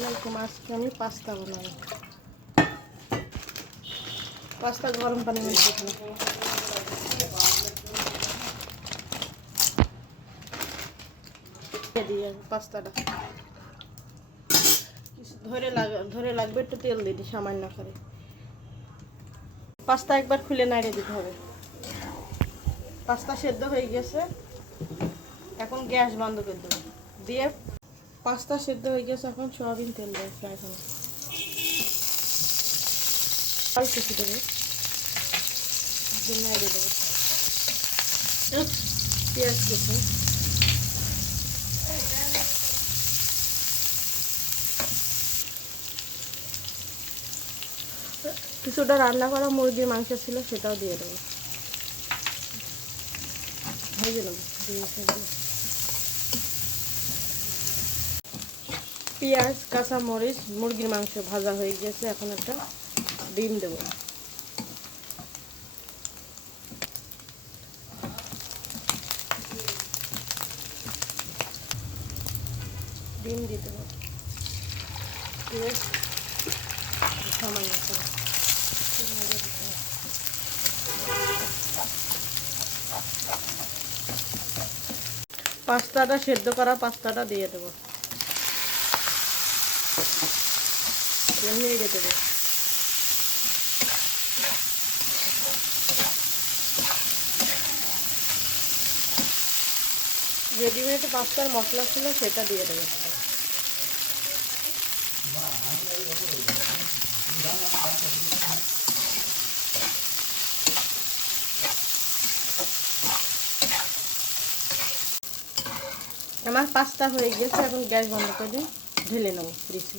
আলাইকুম। আজকে আমি পাস্তা বানাবো। পাস্তা গরম পানি মধ্যে দিয়ে পাস্তাটা ধরে লাগবে, একটু তেল দিই সামান্য করে। পাস্তা একবার খুলে নাড়িয়ে দিতে হবে। পাস্তা সেদ্ধ হয়ে গেছে, এখন গ্যাস বন্ধ করে দেবো। দিয়ে পাস্তা সেদ্ধ হয়ে গেছে, এখন সয়াবিন তেল দেবো ফ্রাই করে। অল্প কিছু দেবো, নাড়িয়ে দেবো। পেঁয়াজ কুচি, কিছুটা রান্না করা মুরগির মাংস ছিল, সেটাও দিয়ে দেবো। ভেজে নেবো। পেঁয়াজ, কাঁচামরিচ, মুরগির মাংস ভাজা হয়ে গেছে, এখন একটা ডিম দেবো। ডিম দিয়ে দেবো, সামান্য করে পাস্তাটা সেদ্ধ করা পাস্তাটা দিয়ে দেবো, নেড়ে দেবো। রেডিমেড পাস্তার মশলা ছিল, সেটা দিয়ে দেবো। আমার পাস্তা হয়ে গেছে, এখন গ্যাস বন্ধ করে দিয়ে ঢেলে নেবো ফ্রিজে।